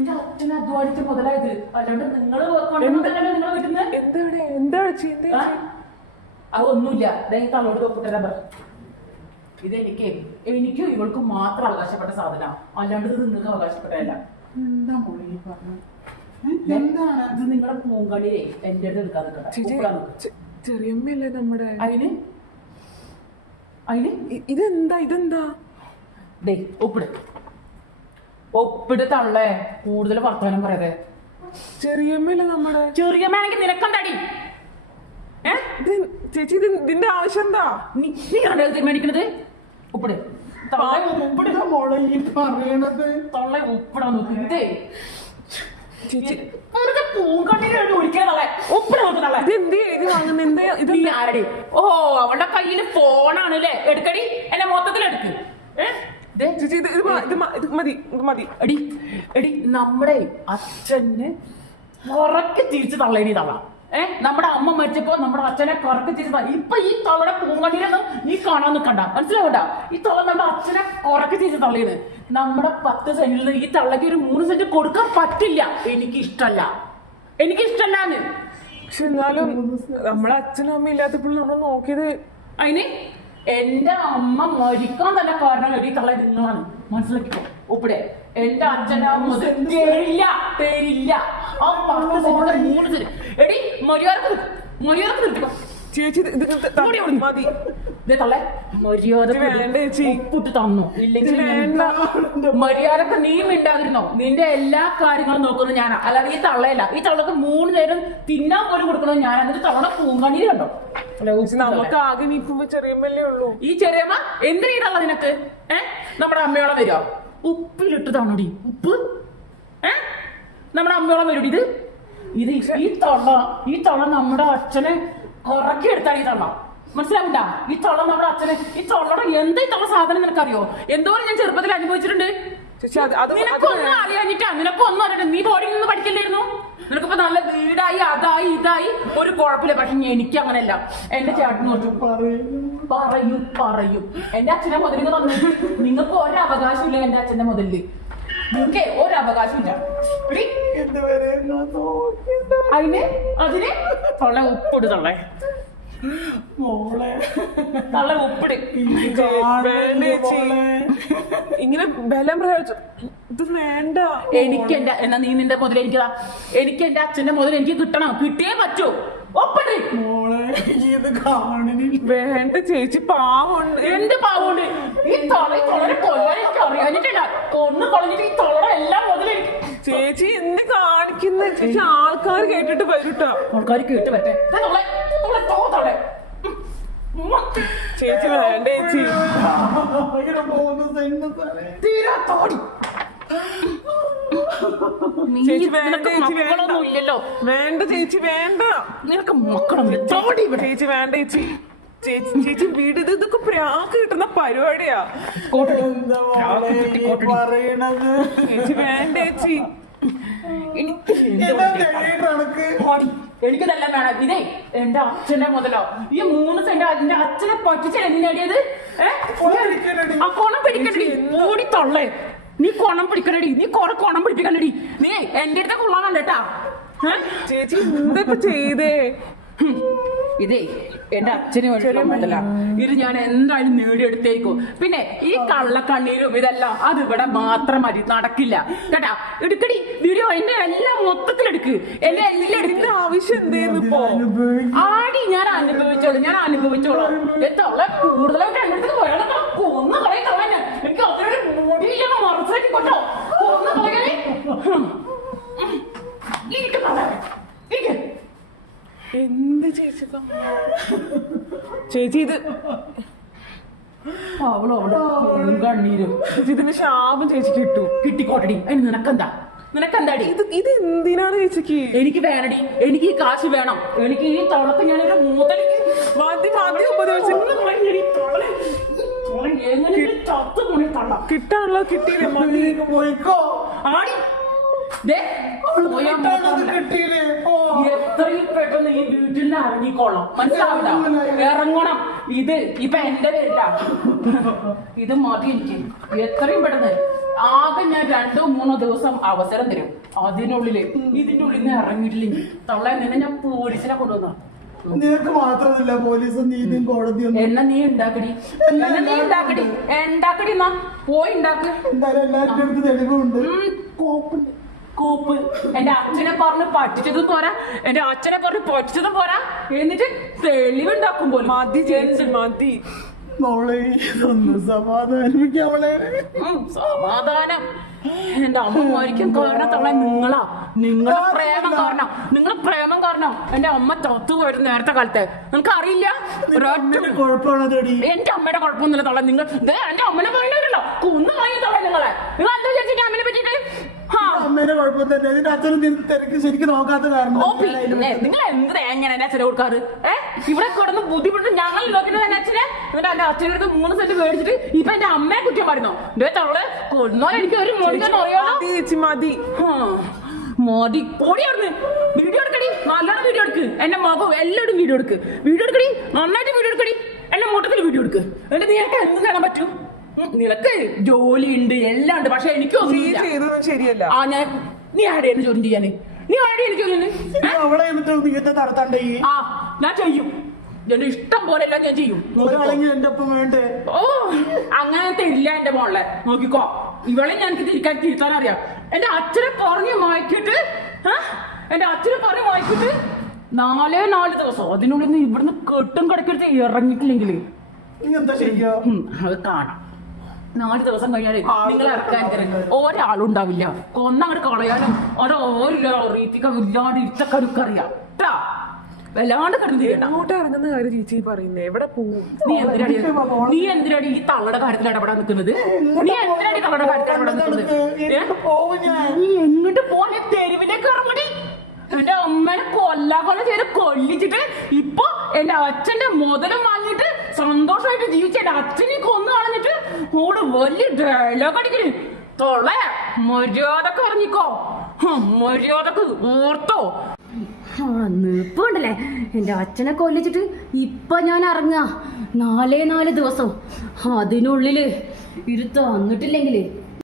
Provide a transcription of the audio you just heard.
എന്റെ അച്ഛൻ അധ്വാനിച്ച മുതലായത്. അല്ലാണ്ട് നിങ്ങൾ നിങ്ങൾ കിട്ടുന്നത് അതൊന്നുമില്ല. തള്ളോട് തൊപ്പിട്ടരാ പറ. എനിക്കും ഇവൾക്കും മാത്രം അവകാശപ്പെട്ട സാധന, അല്ലാണ്ട് ഇത് നിങ്ങൾക്ക് അവകാശപ്പെട്ടതല്ല. ഇത് നിങ്ങളുടെ പൂങ്കളിയെ എന്റെ അടുത്ത് എടുക്കാൻ നിൽക്കട്ടെ. ചെറിയമ്മയല്ലേ നമ്മുടെ? അതിന് ഇതെന്താ ഒപ്പിട് തള്ളേ. കൂടുതൽ വർത്തമാനം പറയാതെ. ചെറിയമ്മയല്ലേ നമ്മുടെ? ചെറിയമ്മയാണെങ്കിൽ നിനക്കെന്താടി? ചേച്ചി ഇതിന്റെ ആവശ്യം എന്താ? നീയാണ് തീരുമാനിക്കണത്. ഉപ്പിട് തള്ളെ ഉപ്പിടാൻ നോക്ക്. ഇതേ ചേച്ചി പൂങ്കണ്ണിനാണ് ഒഴിക്കാതെ ഉപ്പിട് നോക്ക് തള്ളെ. ആരടി? ഓ അവളുടെ കയ്യില് ഫോണാണ് അല്ലേ? എടുക്കടി, എന്നെ മൊത്തത്തിലെടുക്ക്. എടി നമ്മുടെ അച്ഛന് കുറക്കെ തിരിച്ച് തള്ളേടി തള്ള. നമ്മുടെ അമ്മ മരിച്ചപ്പോ നമ്മുടെ അച്ഛനെ കുറക്കെ തിരിച്ച്. ഇപ്പൊ ഈ തള്ളയുടെ പൂങ്കണ്ണിനൊന്നും നീ കാണാൻ നിൽക്കണ്ട, മനസ്സിലാവണ്ട. ഈ തള്ള നമ്മുടെ അച്ഛനെ കുറക്കെ തിരിച്ച് തള്ളിയത്. നമ്മുടെ 10 സെന്റിൽ നിന്ന് ഈ തള്ളക്ക് ഒരു 3 സെന്റ് കൊടുക്കാൻ പറ്റില്ല. എനിക്കിഷ്ടല്ലാന്ന്. പക്ഷെ എന്നാലും നമ്മളെ അച്ഛനും അമ്മ ഇല്ലാത്തപ്പോൾ നമ്മൾ നോക്കിയത്. അതിന് എന്റെ അമ്മ മരിക്കാൻ തന്നെ കാരണം എടി തള്ള നിങ്ങളാണ്, മനസ്സിലാക്കിക്കോ. ഉപ്പിടെ എന്റെ അച്ഛനാ തരില്ല. ആ 10 സെന്റ് 3 സെന്റ് എടി മര്യാദക്ക് നിർത്തിക്കോ. ചേച്ചി മതി. ഉപ്പിട്ട് തന്നു. ഇല്ലെങ്കിൽ മര്യാദക്ക് നീ മിണ്ടാതിരുന്നോ? നിന്റെ എല്ലാ കാര്യങ്ങളും നോക്കുന്നത് ഞാനാ, അല്ലാതെ ഈ തള്ളയല്ല. ഈ തള്ളക്ക് 3 നേരം തിന്നാൻ പോലും കൊടുക്കണത് ഞാൻ. എന്നിട്ട് തവണ പൂങ്കണ്ണീര് കണ്ടോ? നമുക്ക് ആകെ നീക്കുമ്പോ ചെറിയമ്മല്ലേ ഉള്ളൂ. ഈ ചെറിയമ്മ എന്തിനീടല്ല നിനക്ക്? നമ്മുടെ അമ്മയോളം വരുമോ? ഉപ്പിലിട്ട് തന്നോടി ഉപ്പ്. നമ്മുടെ അമ്മയോളം വരൂടി ഇത്. ഈ തള്ള നമ്മുടെ അച്ഛനെ കുറക്കി എടുത്താണ് ഈ തള്ള, മനസ്സിലാവണ്ട. ഈ തള്ള നമ്മുടെ അച്ഛനെ, ഈ തള്ളയുടെ എന്താ ഈ തള്ള സാധനം നിനക്കറിയോ? എന്തോരം ഞാൻ ചെറുപ്പത്തിൽ അനുഭവിച്ചിട്ടുണ്ട്. നിനക്കൊന്നും അറിയാഞ്ഞിട്ടാ, നിനക്കൊന്നും അറിയണ്ട. നീ ബോർഡിൽ നിന്ന് പഠിക്കില്ലായിരുന്നു? നിനക്കിപ്പോ നല്ല വീടായി, അതായി ഇതായി, ഒരു കുഴപ്പമില്ല. പക്ഷെ എനിക്ക് അങ്ങനെയല്ല. എന്റെ ചേട്ടന് പറയും എന്റെ അച്ഛനെ മുതലിന് തന്നു. നിങ്ങൾക്ക് ഒരവകാശം ഇല്ല എന്റെ അച്ഛന്റെ മുതലില്. നിനക്ക് ഒരവകാശമില്ല. അതിന് തൊള്ള ഉപ്പിട് തള്ളേ. തള്ള ഉപ്പിട്. ഇങ്ങനെ ബലം പ്രയോഗിച്ചു. ഇത് വേണ്ട. എനിക്ക് എന്റെ എന്നാ നീ നിന്റെ മുതൽ എനിക്കതാ. എനിക്ക് എന്റെ അച്ഛന്റെ മുതൽ എനിക്ക് കിട്ടണം. കിട്ടിയേ പറ്റൂ. ഒപ്പിട്. വേണ്ട ചേച്ചി, പാവുണ്ട്. എന്ത് പാവുണ്ട്? ഈ തൊള്ളയെ കൊല്ലാൻ എനിക്ക് അറിയാഞ്ഞിട്ടില്ല. കൊന്നു കളഞ്ഞിട്ട് ഈ തൊള്ള എല്ലാം മുതലെനിക്ക്. ചേച്ചി എന്ത് കാണിക്കുന്ന? ചേച്ചി ആൾക്കാർ കേട്ടിട്ട് വരൂട്ടോ. ആൾക്കാർ കേട്ട് പറ്റേ. ചേച്ചി വേണ്ട ചേച്ചി. ഇല്ലല്ലോ. വേണ്ട ചേച്ചി വേണ്ട. നിനക്ക് മക്കളൊന്നും ചേച്ചി വേണ്ട ചേച്ചി. ചേച്ചി വീട് ഇതൊക്കെ പ്രാക്ക് കിട്ടുന്ന പരിപാടിയാ. ചേച്ചി വേണ്ട ചേച്ചി. എനിക്കിതെല്ലാം വേണം. ഇതേ എന്റെ അച്ഛന്റെ മുതലോ ഈ 3 സെന്റ് എന്റെ അച്ഛനെ പറ്റിച്ച എന്തിനടിയത്? ആ കൊണം പിടിക്കണ്ടടി. ഓടി തൊള്ളേ. നീ കൊണം പിടിക്കണ്ടടി. നീ കുറെ കൊണം പിടിപ്പിക്കണ്ടടി. നീ എന്റെ അടുത്ത കൊള്ളാൻ കേട്ടാ. ചേച്ചി എന്തൊക്കെ ചെയ്തേ? ഇതേ എന്റെ അച്ഛന് വേണ്ടിയുള്ള മുതല. ഇത് ഞാൻ എന്തായാലും നേടിയെടുത്തേക്കും. പിന്നെ ഈ കള്ളക്കണ്ണീരും ഇതെല്ലാം അത് ഇവിടെ മാത്രം മതി, നടക്കില്ല കേട്ടാ. എടുക്കടി വീഡിയോ. എന്റെ എല്ലാം മൊത്തത്തിലെടുക്ക്. എന്റെ എല്ലാം എടുക്കുന്ന ആവശ്യം എന്തേന്ന് ഇപ്പോ? ആടി ഞാൻ അനുഭവിച്ചോളാം. എത്തോളെ കൂടുതലായിട്ട് എന്റെ അടുത്ത് പോയാൽ കൊന്നു കളയാൻ. എനിക്ക് അത്രയൊരു മുടിയില്ല മറച്ചാക്കി കൊണ്ടോ കൊന്നു കളയാനേ. എന്ത് ചേച്ചി ചേച്ചി ഇത് കണ്ണീരും ഇതിന് ശാപം ചേച്ചിക്ക് കിട്ടിക്കോട്ടടി. അതിന് നിനക്കെന്താടി? ഇത് എന്തിനാണ് ചേച്ചിക്ക്? എനിക്ക് വേണടി. എനിക്ക് ഈ കാശ് വേണം. എനിക്ക് ഈ തൊളക്ക് ഞാനൊരു മൂത്തലിക്ക് കിട്ടാനുള്ള കിട്ടിയില്ലേ? ആടി എത്രയും പെട്ടെന്ന് ഈ വീട്ടിൽ നിന്ന് ഇറങ്ങിക്കോളാം, മനസ്സിലാവണ്ട. ഇറങ്ങണം. ഇത് ഇപ്പൊ എന്റെ പേരില്ല. ഇത് മതി എനിക്ക്. എത്രയും പെട്ടെന്ന് ആകെ ഞാൻ 2-3 ദിവസം അവസരം തരും. അതിനുള്ളില് ഇതിന്റെ ഉള്ളിൽ നിന്ന് ഇറങ്ങിയിട്ടില്ലെങ്കിൽ തള്ളെ നിന്നെ ഞാൻ പോലീസിനെ കൊണ്ടുവന്ന. നിനക്ക് മാത്രമല്ല പോലീസും നീതിയും കോടതിയും എന്നെ നീ ഉണ്ടാക്കടി, എന്നെ നീ ഉണ്ടാക്കടി, ഉണ്ടാക്കടി എന്നാ പോയി ഉണ്ടാക്ക്. എന്തായാലും എല്ലാവരുടെ അടുത്ത് തെളിവുണ്ട്. കോപ്പുണ്ട്, കോപ്പ്. എന്റെ അച്ഛനെ പറഞ്ഞ് പറ്റിച്ചതും പോരാ, എന്റെ അച്ഛനെ പറഞ്ഞ് പറ്റിച്ചതും പോരാ, എന്നിട്ട് തെളിവുണ്ടാക്കും പോലും. മതി ചേച്ചി മതി. മോളെ ഇതൊന്ന് സമാധാനിപ്പിക്കാം മോളെ. സമാധാനം എന്റെ അമ്മ മരിക്കാൻ കാരണം തള്ളാൻ നിങ്ങളാ. നിങ്ങളെ പ്രേമം കാരണം, നിങ്ങളെ പ്രേമം കാരണം എന്റെ അമ്മ ചത്തുപോയിരുന്നു നേരത്തെ കാലത്തെ. നിങ്ങൾക്ക് അറിയില്ല. കുഴപ്പമാണതടി. എന്റെ അമ്മയുടെ കുഴപ്പമൊന്നുമില്ല തള്ളാൻ. നിങ്ങൾ എന്റെ അമ്മനെ പറയുന്നല്ലോ കൊന്നു വാങ്ങി തള്ളാൻ നിങ്ങളെ. നിങ്ങൾ എന്താ വിചാരിച്ചു അമ്മനെ പറ്റിയിട്ട്? അമ്മേനെ കുഴപ്പം തന്നെ. ഇതിന്റെ അച്ഛനും തിരക്ക് ശരിക്കും നോക്കാത്ത കാരണം. നിങ്ങൾ എന്ത് എങ്ങനെ എന്നെ അച്ഛനെ കൊടുക്കാറ്? ഇവിടെ കിടന്ന് ബുദ്ധിമുട്ട് ഞങ്ങൾ നോക്കിട്ട് തന്നെ അച്ഛനെ. എന്നിട്ട് എന്റെ അച്ഛൻ്റെ അടുത്ത് 3 സെന്റ് മേടിച്ചിട്ട് ഇപ്പൊ എന്റെ അമ്മയെ കുറ്റം പറയുന്നു. എന്റെ തള്ളെ കൊന്നോലെ എനിക്ക് ഒരു മോടിക്കാൻ അറിയാമോ? ചേച്ചി മതി. മോദി പോടി അവിടുന്ന്. വീഡിയോ എടുക്കടി, നല്ലോണം വീഡിയോ എടുക്ക്. എന്റെ മകവും എല്ലാവരും വീഡിയോ എടുക്ക്. വീഡിയോ എടുക്കടി, നന്നായിട്ട് വീഡിയോ എടുക്കടി. എന്റെ മൂട്ടത്തിൽ വീഡിയോ എടുക്ക്. എന്നിട്ട് നിനക്ക് എന്ത് കാണാൻ പറ്റും? നിനക്ക് ജോലി ഉണ്ട്, എല്ലാം ഉണ്ട്. പക്ഷെ എനിക്കൊന്നും ശരിയല്ല. നീ ആടെയാണ് ചോദ്യം ചെയ്യാന്? നീ ആടെയാണ് ചോദ്യം? അവളെ എന്നിട്ട് നീ എന്താ നടത്തണ്ടേ? ഞാൻ ചെയ്യും. എന്റെ ഇഷ്ടം പോലെ എല്ലാം ഞാൻ ചെയ്യും. എന്റെ ഒപ്പം വേണ്ടേ? ഓ അങ്ങനത്തെ ഇല്ല എന്റെ മോളെ. നോക്കിക്കോ, ഇവളെ എനിക്ക് തിരിക്കാൻ അറിയാം. എന്റെ അച്ഛനെ പറഞ്ഞു വായിക്കിട്ട്, എന്റെ അച്ഛനെ പറഞ്ഞു വായിക്കിട്ട് 4 ദിവസം അതിനുള്ളിൽ നിന്ന് ഇവിടുന്ന് കെട്ടും കിടക്കെടുത്ത് ഇറങ്ങിയിട്ടില്ലെങ്കിൽ നീ എന്താ ചെയ്യാ? അത് കാണാം. 4 ദിവസം കഴിഞ്ഞാല് നിങ്ങൾ ഇറക്കാൻ ഒരാളുണ്ടാവില്ല. കൊന്നങ്ങോട്ട് കളയാനും ഓരോ റീത്തിക്ക ഇല്ലാണ്ട് ഇരുത്തക്കാരൊക്കെ അറിയാം കേട്ടാ. വല്ലാണ്ട് കിടന്ന് അങ്ങോട്ട് ഇറങ്ങുന്ന കാര്യം ചേച്ചി പറയുന്നേ. എവിടെ പോവും? നീ എന്തിനാടി ഈ തള്ളയുടെ കാര്യത്തിൽ ഇടപെടാൻ നിൽക്കുന്നത്? നീ എന്തിനാടി തള്ളയുടെ കാര്യത്തിൽ ഇടപെടാൻ നിൽക്കുന്നത്? നീ എങ്ങോട്ട് പോന്നെ? തെരുവിലേക്ക് ഇറങ്ങടി. എന്റെ അമ്മനെ കൊല്ല ചെയ്ത് കൊല്ലിച്ചിട്ട് ഇപ്പൊ എന്റെ അച്ഛന്റെ മുതലും വാങ്ങിയിട്ട് സന്തോഷമായിട്ട് ജീവിച്ച എന്റെ അച്ഛനെ കൊന്നു കളഞ്ഞിട്ട് ഓട് വലിയ ഡയലോഗ് അടിക്കല്. തൊള്ളേ മര്യാദക്ക് ഇറങ്ങിക്കോ, മര്യാദക്ക് ഓർത്തോ. നിൽപ്പുണ്ടല്ലേ എന്റെ അച്ഛനെ കൊല്ലിച്ചിട്ട് ഇപ്പൊ ഞാൻ ഇറങ്ങാ. 4 ദിവസം അതിനുള്ളില് ഇരുത്ത് വന്നിട്ടില്ലെങ്കില്